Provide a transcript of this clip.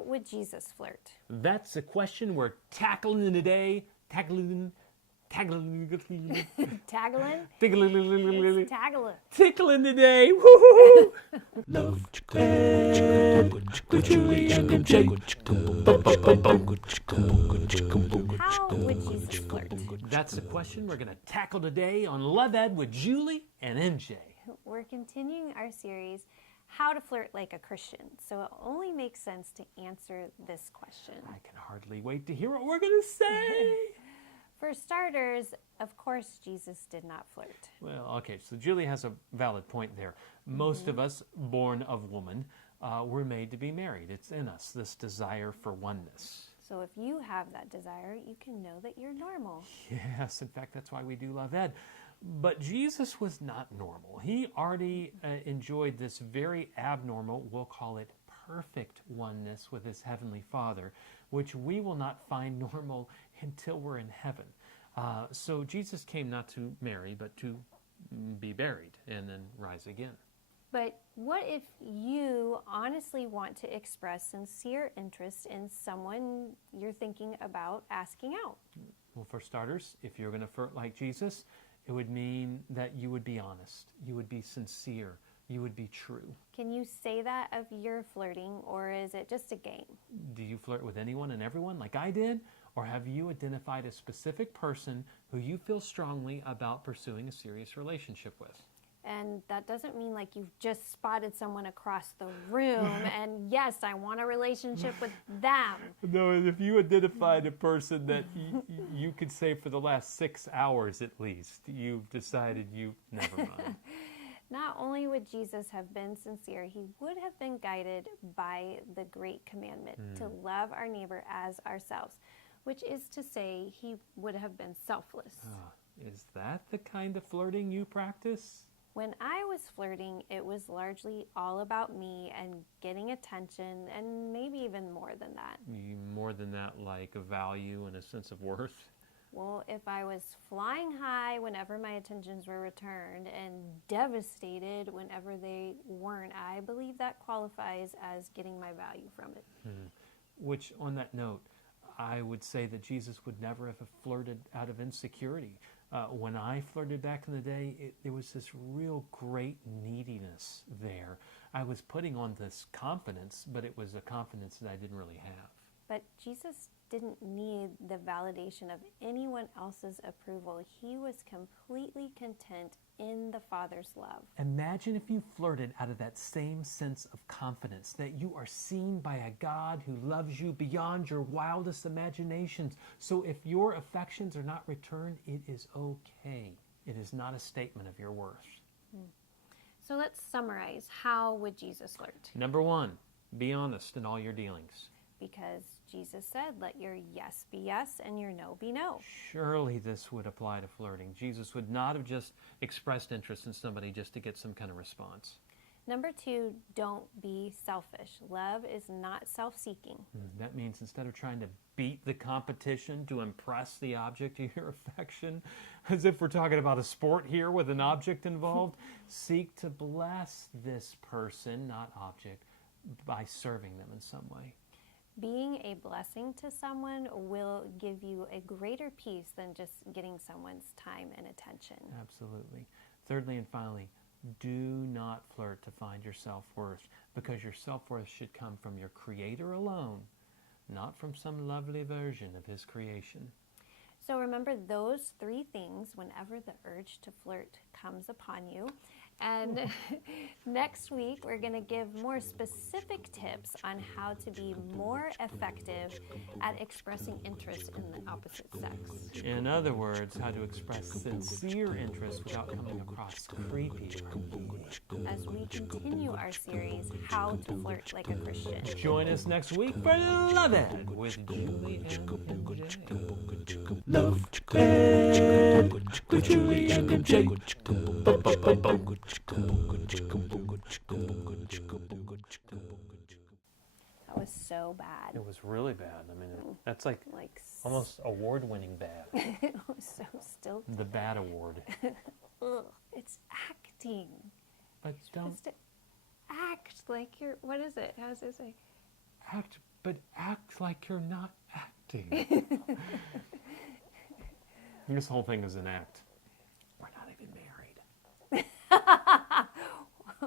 How would Jesus flirt? That's a question we're tackling today. Tackling. Taglin? Tickling. It's taglin. Tickling today. Woohoo! Love Ed with Julie and MJ. How would Jesus flirt? That's the question we're going to tackle today on Love Ed with Julie and MJ. We're continuing our series, How to Flirt Like a Christian. So it only makes sense to answer this question. I can hardly wait to hear what we're going to say. For starters, of course, Jesus did not flirt. Well, okay, so Julie has a valid point there. Most of us, born of woman, were made to be married. It's in us, this desire for oneness. So if you have that desire, you can know that you're normal. Yes, in fact, that's why we do Love Ed. But Jesus was not normal. He already enjoyed this very abnormal, we'll call it perfect oneness with his heavenly Father, which we will not find normal until we're in heaven. So Jesus came not to marry, but to be buried and then rise again. But what if you honestly want to express sincere interest in someone you're thinking about asking out? Well, for starters, if you're going to flirt like Jesus, it would mean that you would be honest, you would be sincere, you would be true. Can you say that of your flirting, or is it just a game? Do you flirt with anyone and everyone like I did? Or have you identified a specific person who you feel strongly about pursuing a serious relationship with? And that doesn't mean like you've just spotted someone across the room and yes, I want a relationship with them. No, if you identified a person that you could say for the last 6 hours at least, you've decided you never mind. Not only would Jesus have been sincere, he would have been guided by the great commandment to love our neighbor as ourselves, which is to say he would have been selfless. Is that the kind of flirting you practice? When I was flirting, it was largely all about me and getting attention, and maybe even more than that. More than that, like a value and a sense of worth? Well, if I was flying high whenever my attentions were returned and devastated whenever they weren't, I believe that qualifies as getting my value from it. Which, on that note, I would say that Jesus would never have flirted out of insecurity. When I flirted back in the day, there was this real great neediness there. I was putting on this confidence, but it was a confidence that I didn't really have. But Jesus didn't need the validation of anyone else's approval. He was completely content in the Father's love. Imagine if you flirted out of that same sense of confidence, that you are seen by a God who loves you beyond your wildest imaginations. So if your affections are not returned, it is okay. It is not a statement of your worth. So let's summarize. How would Jesus flirt? Number one, be honest in all your dealings. Because Jesus said, let your yes be yes and your no be no. Surely this would apply to flirting. Jesus would not have just expressed interest in somebody just to get some kind of response. Number two, don't be selfish. Love is not self-seeking. That means instead of trying to beat the competition to impress the object of your affection, as if we're talking about a sport here with an object involved, seek to bless this person, not object, by serving them in some way. Being a blessing to someone will give you a greater peace than just getting someone's time and attention. Absolutely. Thirdly and finally, do not flirt to find your self-worth, because your self-worth should come from your Creator alone, not from some lovely version of His creation. So remember those three things whenever the urge to flirt comes upon you. And next week, we're going to give more specific tips on how to be more effective at expressing interest in the opposite sex. In other words, how to express sincere interest without coming across creepy. As we continue our series, How to Flirt Like a Christian. Join us next week for Love Ed with Julie and MJ. Love Ed with Julie and MJ. That was so bad. It was really bad. I mean, that's like almost award-winning bad. It was so stilted. The bad award. Ugh, it's acting. But You're supposed to act like you're, what is it? How does it say? act but act like you're not acting. This whole thing is an act.